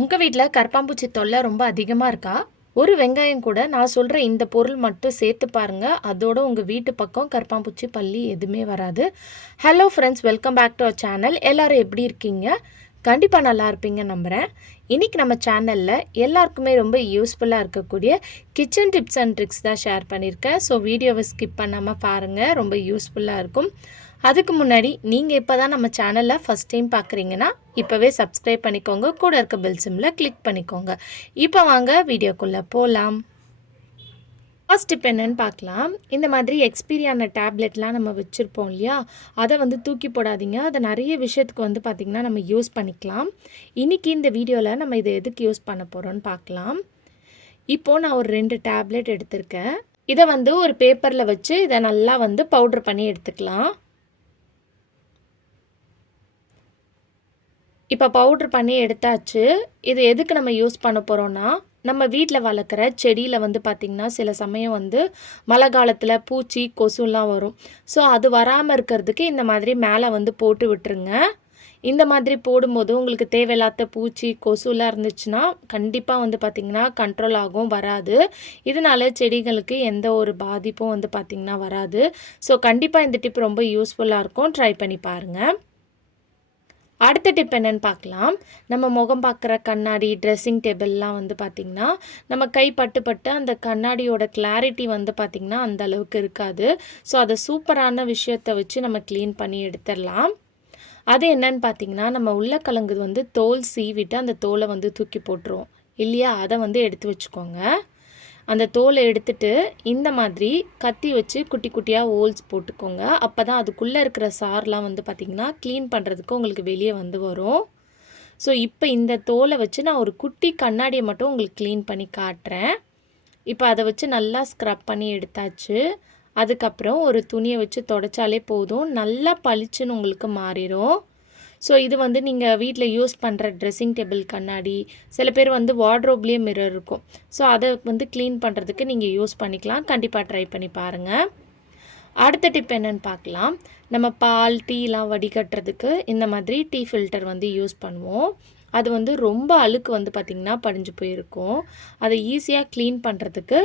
உங்கள் வீட்டில் கற்பாம்பூச்சி தொல்லை ரொம்ப அதிகமாக இருக்கா? ஒரு வெங்காயம் கூட நான் சொல்கிற இந்த பொருள் மட்டும் சேர்த்து பாருங்கள் அதோட உங்கள் வீட்டு பக்கம் கற்பாம்பூச்சி பள்ளி எதுவுமே வராது. Hello friends welcome back to our channel எல்லோரும் எப்படி இருக்கீங்க? கண்டிப்பாக நல்லா இருப்பீங்க நம்புகிறேன் இன்றைக்கி நம்ம சேனலில் எல்லாருக்குமே ரொம்ப யூஸ்ஃபுல்லாக இருக்கக்கூடிய கிச்சன் டிப்ஸ் அண்ட் ட்ரிக்ஸ் தான் ஷேர் பண்ணியிருக்கேன் ஸோ வீடியோவை ஸ்கிப் பண்ணாமல் பாருங்கள் ரொம்ப யூஸ்ஃபுல்லாக இருக்கும். அதுக்கு முன்னாடி நீங்கள் இப்போ தான் நம்ம சேனலில் ஃபஸ்ட் டைம் பார்க்குறீங்கன்னா இப்போவே சப்ஸ்கிரைப் பண்ணிக்கோங்க. கூட இருக்க பெல் சிம்மில் கிளிக் பண்ணிக்கோங்க. இப்போ வாங்க வீடியோக்குள்ளே போகலாம் ஃபர்ஸ்ட் இப்போ என்னன்னு பார்க்கலாம். இந்த மாதிரி எக்ஸ்பீரியான டேப்லெட்லாம் நம்ம வச்சுருப்போம் இல்லையா? அதை வந்து தூக்கி போடாதீங்க. அதை நிறைய விஷயத்துக்கு வந்து பார்த்திங்கன்னா நம்ம யூஸ் பண்ணிக்கலாம். இன்றைக்கி இந்த வீடியோவில் நம்ம இதை எதுக்கு யூஸ் பண்ண போகிறோம்னு பார்க்கலாம். இப்போது நான் ஒரு ரெண்டு டேப்லெட் எடுத்திருக்கேன். இதை வந்து ஒரு பேப்பரில் வச்சு இதை நல்லா வந்து பவுட்ரு பண்ணி எடுத்துக்கலாம். இப்போ பவுட்ரு பண்ணி எடுத்தாச்சு. இது எதுக்கு நம்ம யூஸ் பண்ண போகிறோன்னா நம்ம வீட்டில் வளர்க்குற செடியில் வந்து பார்த்திங்கன்னா சில சமயம் வந்து மழை காலத்தில் பூச்சி கொசுலாம் வரும். ஸோ அது வராமல் இருக்கிறதுக்கு இந்த மாதிரி மேலே வந்து போட்டு விட்டுருங்க. இந்த மாதிரி போடும்போது உங்களுக்கு தேவையில்லாத பூச்சி கொசுலாம் இருந்துச்சுன்னா கண்டிப்பாக வந்து பார்த்திங்கன்னா கண்ட்ரோல் ஆகும் வராது. இதனால செடிகளுக்கு எந்த ஒரு பாதிப்பும் வந்து பார்த்திங்கன்னா வராது. ஸோ கண்டிப்பாக இந்த டிப் ரொம்ப யூஸ்ஃபுல்லாக இருக்கும். ட்ரை பண்ணி பாருங்கள் அடுத்த டிப் என்னென்னு பார்க்கலாம். நம்ம முகம் பார்க்குற கண்ணாடி ட்ரெஸ்ஸிங் டேபிள்லாம் வந்து பார்த்திங்கன்னா நம்ம கை பட்டு பட்டு அந்த கண்ணாடியோட கிளாரிட்டி வந்து பார்த்திங்கன்னா அந்த அளவுக்கு இருக்காது. ஸோ அதை சூப்பரான விஷயத்தை வச்சு நம்ம க்ளீன் பண்ணி எடுத்துடலாம். அது என்னன்னு பார்த்தீங்கன்னா நம்ம உள்ள கலங்குது வந்து தோல் சீவிட்டு அந்த தோலை வந்து தூக்கி போட்டுருவோம் இல்லையா? அதை வந்து எடுத்து வச்சுக்கோங்க. அந்த தோலை எடுத்துட்டு இந்த மாதிரி கத்தி வச்சு குட்டி குட்டியாக ஹோல்ஸ் போட்டுக்கோங்க. அப்போ தான் அதுக்குள்ளே இருக்கிற சார்லாம் வந்து பார்த்திங்கன்னா க்ளீன் பண்ணுறதுக்கு உங்களுக்கு வெளியே வந்து வரும். ஸோ இப்போ இந்த தோலை வச்சு நான் ஒரு குட்டி கண்ணாடியை மட்டும் உங்களுக்கு க்ளீன் பண்ணி காட்டுறேன். இப்போ அதை வச்சு நல்லா ஸ்க்ரப் பண்ணி எடுத்தாச்சு. அதுக்கப்புறம் ஒரு துணியை வச்சு தொடச்சாலே போதும். நல்லா பளிச்சுன்னு உங்களுக்கு மாறிடும் ஸோ இது வந்து நீங்கள் வீட்டில் யூஸ் பண்ணுற ட்ரெஸ்ஸிங் டேபிள் கண்ணாடி சில பேர் வந்து வார்ட்ரோப்லேயே மிரர் இருக்கும். ஸோ அதை வந்து க்ளீன் பண்ணுறதுக்கு நீங்கள் யூஸ் பண்ணிக்கலாம். கண்டிப்பாக ட்ரை பண்ணி பாருங்கள் அடுத்த டிப் என்னென்னு பார்க்கலாம். நம்ம பால் டீலாம் வடிகட்டுறதுக்கு இந்த மாதிரி டீ ஃபில்டர் வந்து யூஸ் பண்ணுவோம். அது வந்து ரொம்ப அழுக்கு வந்து பார்த்திங்கன்னா படிஞ்சு போயிருக்கும். அதை ஈஸியாக க்ளீன் பண்ணுறதுக்கு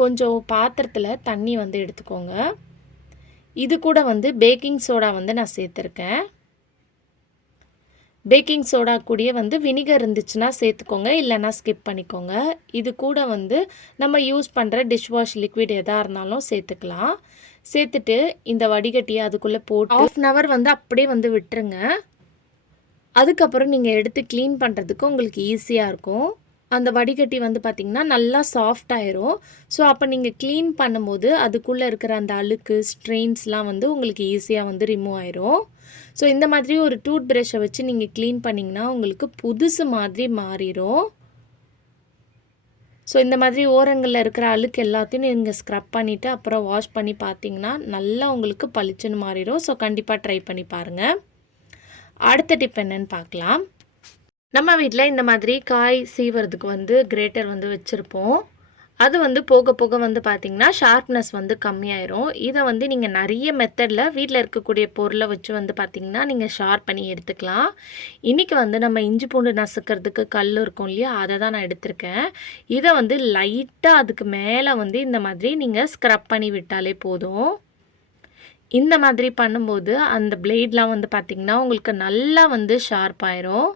கொஞ்சம் பாத்திரத்தில் தண்ணி வந்து எடுத்துக்கோங்க. இது கூட வந்து பேக்கிங் சோடா வந்து நான் சேர்த்துருக்கேன். பேக்கிங் சோடா கூடயே வந்து வினிகர் இருந்துச்சுன்னா சேர்த்துக்கோங்க இல்லைன்னா ஸ்கிப் பண்ணிக்கோங்க. இது கூட வந்து நம்ம யூஸ் பண்ணுற டிஷ் வாஷ் லிக்விட் எதாக இருந்தாலும் சேர்த்துக்கலாம். சேர்த்துட்டு இந்த வடிகட்டியை அதுக்குள்ளே போட்டு ஆஃப் அன் ஹவர் வந்து அப்படியே வந்து விட்டுருங்க. அதுக்கப்புறம் நீங்கள் எடுத்து க்ளீன் பண்ணுறதுக்கு உங்களுக்கு ஈஸியாக இருக்கும். அந்த வடிகட்டி வந்து பார்த்திங்கன்னா நல்லா சாஃப்ட் ஆயிரும். ஸோ அப்போ நீங்கள் க்ளீன் பண்ணும்போது அதுக்குள்ளே இருக்கிற அந்த அழுக்கு ஸ்ட்ரெயின்ஸ்லாம் வந்து உங்களுக்கு ஈஸியாக வந்து ரிமூவ் ஆயிரும். ஸோ இந்த மாதிரி ஒரு டூத் ப்ரஷ்ஷை வச்சு நீங்கள் க்ளீன் பண்ணிங்கன்னா உங்களுக்கு புதுசு மாதிரி மாறிடும் ஸோ இந்த மாதிரி ஓரங்களில் இருக்கிற அழுக்கு எல்லாத்தையும் நீங்கள் ஸ்க்ரப் பண்ணிவிட்டு அப்புறம் வாஷ் பண்ணி பார்த்தீங்கன்னா நல்லா உங்களுக்கு பளிச்சுன்னு மாறிடும் ஸோ கண்டிப்பாக ட்ரை பண்ணி பாருங்கள் அடுத்த டிப் என்னன்னு பார்க்கலாம். நம்ம வீட்டில் இந்த மாதிரி காய் சீவறதுக்கு வந்து கிரேட்டர் வந்து வச்சுருப்போம். அது வந்து போக போக வந்து பார்த்திங்கன்னா ஷார்ப்னஸ் வந்து கம்மியாயிரும். இதை வந்து நீங்கள் நிறைய மெத்தடில் வீட்டில் இருக்கக்கூடிய பொருளை வச்சு வந்து பார்த்திங்கன்னா நீங்கள் ஷார்ப் பண்ணி எடுத்துக்கலாம். இன்றைக்கி வந்து நம்ம இஞ்சி பூண்டு நசுக்கிறதுக்கு கல் இருக்கும் இல்லையா? அதை தான் நான் எடுத்திருக்கேன். இதை வந்து லைட்டாக அதுக்கு மேலே வந்து இந்த மாதிரி நீங்கள் ஸ்க்ரப் பண்ணி விட்டாலே போதும். இந்த மாதிரி பண்ணும்போது அந்த பிளேட்லாம் வந்து பார்த்திங்கன்னா உங்களுக்கு நல்லா வந்து ஷார்ப் ஆயிரும்.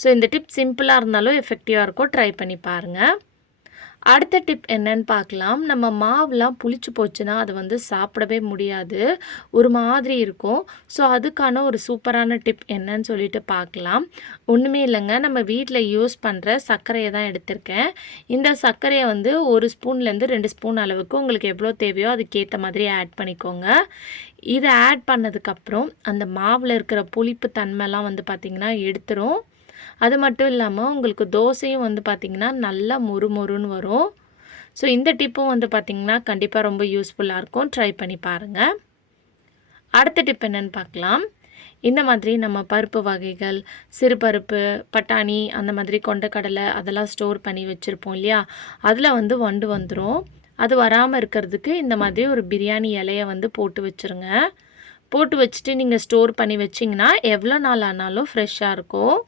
ஸோ இந்த டிப் சிம்பிளாக இருந்தாலும் எஃபெக்டிவாக இருக்கும். ட்ரை பண்ணி பாருங்கள் அடுத்த டிப் என்னன்னு பார்க்கலாம். நம்ம மாவுலாம் புளிச்சு போச்சுன்னா அது வந்து சாப்பிடவே முடியாது. ஒரு மாதிரி இருக்கும். ஸோ அதுக்கான ஒரு சூப்பரான டிப் என்னன்னு சொல்லிட்டு பார்க்கலாம். ஒன்றுமே இல்லைங்க. நம்ம வீட்டில் யூஸ் பண்ணுற சர்க்கரையை தான் எடுத்திருக்கேன். இந்த சர்க்கரையை வந்து ஒரு ஸ்பூன்லேருந்து ரெண்டு ஸ்பூன் அளவுக்கு உங்களுக்கு எவ்வளோ தேவையோ அதுக்கேற்ற மாதிரி ஆட் பண்ணிக்கோங்க. இதை ஆட் பண்ணதுக்கப்புறம் அந்த மாவில் இருக்கிற புளிப்பு தன்மைலாம் வந்து பார்த்திங்கன்னா எடுத்துரும். அது மட்டும் இல்லாமல் உங்களுக்கு தோசையும் வந்து பார்த்திங்கன்னா நல்லா மொறு மொறுன்னு வரும். ஸோ இந்த டிப்பும் வந்து பார்த்திங்கன்னா கண்டிப்பாக ரொம்ப யூஸ்ஃபுல்லாக இருக்கும். ட்ரை பண்ணி பாருங்கள் அடுத்த டிப் என்னென்னு பார்க்கலாம் இந்த மாதிரி நம்ம பருப்பு வகைகள் சிறுபருப்பு பட்டாணி அந்த மாதிரி கொண்டக்கடலை அதெல்லாம் ஸ்டோர் பண்ணி வச்சுருப்போம் இல்லையா? அதில் வந்து வண்டு வந்துடும் அது வராமல் இருக்கிறதுக்கு இந்த மாதிரி ஒரு பிரியாணி இலையை வந்து போட்டு வச்சுருங்க. போட்டு வச்சுட்டு நீங்கள் ஸ்டோர் பண்ணி வச்சிங்கன்னா எவ்வளோ நாள் ஆனாலும் ஃப்ரெஷ்ஷாக இருக்கும்.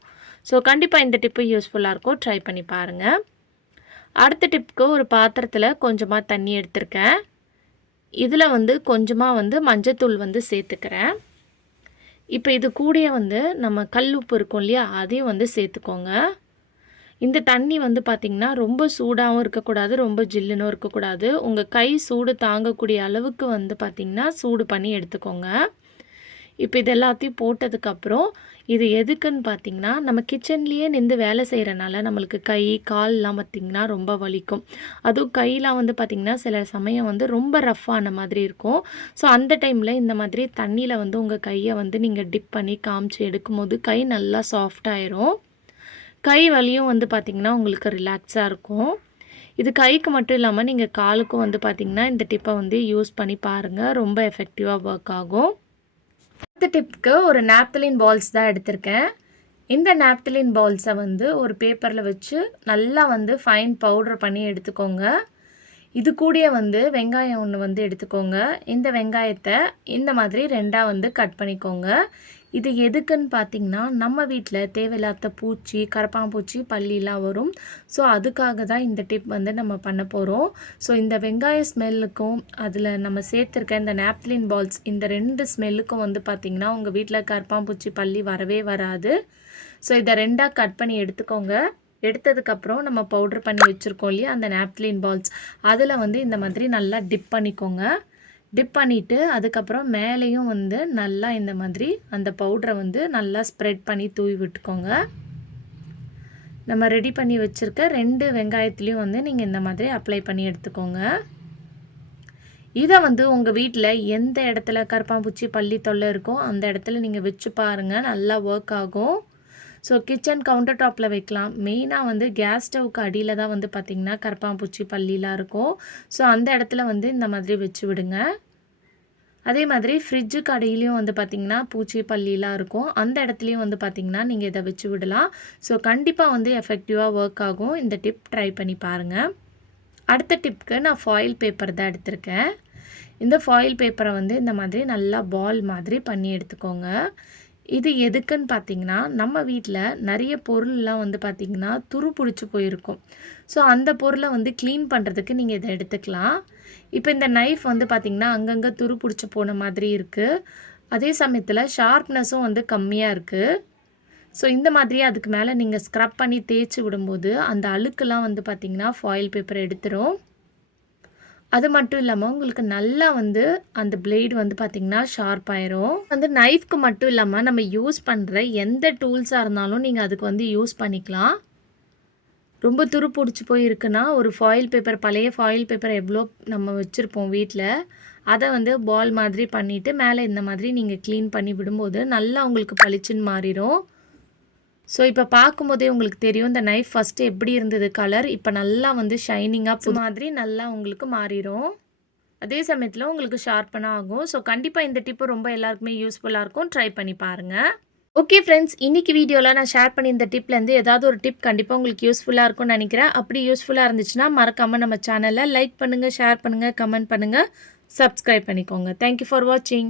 ஸோ கண்டிப்பாக இந்த டிப்பு யூஸ்ஃபுல்லாக இருக்கும். ட்ரை பண்ணி பாருங்கள் அடுத்த டிப்புக்கு ஒரு பாத்திரத்தில் கொஞ்சமாக தண்ணி எடுத்திருக்கேன். இதில் வந்து கொஞ்சமாக வந்து மஞ்சத்தூள் வந்து சேர்த்துக்கிறேன். இப்போ இது கூடயே வந்து நம்ம கல் உப்பு இருக்கும் இல்லையா அதையும் வந்து சேர்த்துக்கோங்க. இந்த தண்ணி வந்து பார்த்திங்கன்னா ரொம்ப சூடாகவும் இருக்கக்கூடாது ரொம்ப ஜில்லுனும் இருக்கக்கூடாது. உங்கள் கை சூடு தாங்கக்கூடிய அளவுக்கு வந்து பார்த்திங்கன்னா சூடு பண்ணி எடுத்துக்கோங்க. இப்போ இது எல்லாத்தையும் போட்டதுக்கப்புறம் இது எதுக்குன்னு பார்த்தீங்கன்னா நம்ம கிச்சன்லேயே நின்று வேலை செய்கிறனால நம்மளுக்கு கை கால்லாம் பார்த்திங்கன்னா ரொம்ப வலிக்கும். அதுவும் கையெலாம் வந்து பார்த்திங்கன்னா சில சமயம் வந்து ரொம்ப ரஃப்பான மாதிரி இருக்கும். ஸோ அந்த டைமில் இந்த மாதிரி தண்ணியில் வந்து உங்கள் கையை வந்து நீங்கள் டிப் பண்ணி காமிச்சு எடுக்கும்போது கை நல்லா சாஃப்டாயிரும் கை வலியும் வந்து பார்த்திங்கன்னா உங்களுக்கு ரிலாக்ஸாக இருக்கும். இது கைக்கு மட்டும் இல்லாமல் நீங்கள் காலுக்கும் வந்து பார்த்திங்கன்னா இந்த டிப்பை வந்து யூஸ் பண்ணி பாருங்கள் ரொம்ப எஃபெக்டிவாக ஒர்க் ஆகும். அடுத்த டிப்க்கு ஒரு நாப்தலின் பால்ஸ் தான் எடுத்திருக்கேன். இந்த நாப்தலின் பால்ஸை வந்து ஒரு பேப்பரில் வச்சு நல்லா வந்து ஃபைன் பவுடர் பண்ணி எடுத்துக்கோங்க. இது கூடயே வந்து வெங்காயம் ஒன்று வந்து எடுத்துக்கோங்க. இந்த வெங்காயத்தை இந்த மாதிரி ரெண்டாக வந்து கட் பண்ணிக்கோங்க. இது எதுக்குன்னு பார்த்தீங்கன்னா நம்ம வீட்டில் தேவையில்லாத பூச்சி கரப்பாம்பூச்சி பள்ளிலாம் வரும். ஸோ அதுக்காக தான் இந்த டிப் வந்து நம்ம பண்ண போகிறோம் ஸோ இந்த வெங்காய ஸ்மெல்லுக்கும் அதில் நம்ம சேர்த்துருக்க இந்த நாப்திலின் பால்ஸ் இந்த ரெண்டு ஸ்மெல்லுக்கும் வந்து பார்த்திங்கன்னா உங்கள் வீட்டில் கரப்பாம்பூச்சி பள்ளி வரவே வராது. ஸோ இதை ரெண்டாக கட் பண்ணி எடுத்துக்கோங்க. எடுத்ததுக்கப்புறம் நம்ம பவுட்ரு பண்ணி வச்சுருக்கோம் இல்லையா அந்த நாப்திலின் பால்ஸ் அதில் வந்து இந்த மாதிரி நல்லா டிப் பண்ணிக்கோங்க. டிப் பண்ணிவிட்டு அதுக்கப்புறம் மேலேயும் வந்து நல்லா இந்த மாதிரி அந்த பவுட்ரை வந்து நல்லா ஸ்ப்ரெட் பண்ணி தூவி விட்டுக்கோங்க. நம்ம ரெடி பண்ணி வச்சுருக்க ரெண்டு வெங்காயத்துலேயும் வந்து நீங்கள் இந்த மாதிரி அப்ளை பண்ணி எடுத்துக்கோங்க. இதை வந்து உங்கள் வீட்டில் எந்த இடத்துல கருப்பாம்பூச்சி பள்ளி தொல்லை இருக்கோ அந்த இடத்துல நீங்கள் வச்சு பாருங்கள் நல்லா ஒர்க் ஆகும். ஸோ கிச்சன் கவுண்டர் டாப்பில் வைக்கலாம். மெயினாக வந்து கேஸ் ஸ்டவ்க்கு அடியில் தான் வந்து பார்த்திங்கன்னா கரப்பாம்பூச்சி பள்ளிலாம் இருக்கும். ஸோ அந்த இடத்துல வந்து இந்த மாதிரி வச்சு விடுங்க. அதே மாதிரி ஃப்ரிட்ஜுக்கு அடியிலையும் வந்து பார்த்திங்கன்னா பூச்சி பள்ளிலாம் இருக்கும். அந்த இடத்துலையும் வந்து பார்த்திங்கன்னா நீங்கள் இதை வச்சு விடலாம். ஸோ கண்டிப்பாக வந்து எஃபெக்டிவாக ஒர்க் ஆகும். இந்த டிப் ட்ரை பண்ணி பாருங்கள் அடுத்த டிப்க்கு நான் ஃபாயில் பேப்பர் தான் எடுத்திருக்கேன். இந்த ஃபாயில் பேப்பரை வந்து இந்த மாதிரி நல்லா பால் மாதிரி பண்ணி எடுத்துக்கோங்க. இது எதுக்குன்னு பார்த்தீங்கன்னா நம்ம வீட்டில் நிறைய பொருள்லாம் வந்து பார்த்திங்கன்னா துரு பிடிச்சி போயிருக்கும். ஸோ அந்த பொருளை வந்து க்ளீன் பண்ணுறதுக்கு நீங்கள் இதை எடுத்துக்கலாம். இப்போ இந்த நைஃப் வந்து பார்த்திங்கன்னா அங்கங்கே துரு பிடிச்சி போன மாதிரி இருக்குது அதே சமயத்தில் ஷார்ப்னஸும் வந்து கம்மியாக இருக்குது ஸோ இந்த மாதிரி அதுக்கு மேலே நீங்கள் ஸ்க்ரப் பண்ணி தேய்ச்சி விடும்போது அந்த அழுக்கெல்லாம் வந்து பார்த்திங்கன்னா ஃபாயில் பேப்பர் எடுத்துரும். அது மட்டும் இல்லாமல் உங்களுக்கு நல்லா வந்து அந்த பிளேடு வந்து பார்த்திங்கன்னா ஷார்ப் ஆயிரும். வந்து நைஃப்க்கு மட்டும் இல்லாமல் நம்ம யூஸ் பண்ணுற எந்த டூல்ஸாக இருந்தாலும் நீங்கள் அதுக்கு வந்து யூஸ் பண்ணிக்கலாம். ரொம்ப துரு பிடிச்சி போயிருக்குன்னா ஒரு ஃபாயில் பேப்பர் பழைய ஃபாயில் பேப்பர் எவ்வளோ நம்ம வச்சுருப்போம் வீட்டில் அதை வந்து பால் மாதிரி பண்ணிவிட்டு மேலே இந்த மாதிரி நீங்கள் க்ளீன் பண்ணி விடும்போது நல்லா உங்களுக்கு பளிச்சுன்னு மாறிடும் ஸோ இப்போ பார்க்கும்போதே உங்களுக்கு தெரியும் இந்த நைஃப் ஃபஸ்ட்டு எப்படி இருந்தது கலர் இப்போ நல்லா வந்து ஷைனிங்காக மாதிரி நல்லா உங்களுக்கு மாறிடும் அதே சமயத்தில் உங்களுக்கு ஷார்ப்பனாக ஆகும். ஸோ கண்டிப்பாக இந்த டிப்பு ரொம்ப எல்லாருக்குமே யூஸ்ஃபுல்லாக இருக்கும். ட்ரை பண்ணி பாருங்கள் ஓகே ஃப்ரெண்ட்ஸ் இன்றைக்கி வீடியோவில் நான் ஷேர் பண்ணி இந்த டிப்லேருந்து ஏதாவது ஒரு டிப் கண்டிப்பாக உங்களுக்கு யூஸ்ஃபுல்லாக இருக்கும்னு நினைக்கிறேன். அப்படி யூஸ்ஃபுல்லாக இருந்துச்சுன்னா மறக்காமல் நம்ம சேனலில் லைக் பண்ணுங்கள் ஷேர் பண்ணுங்கள் கமெண்ட் பண்ணுங்கள் சப்ஸ்கிரைப் பண்ணிக்கோங்க. தேங்க்யூ ஃபார் வாட்சிங்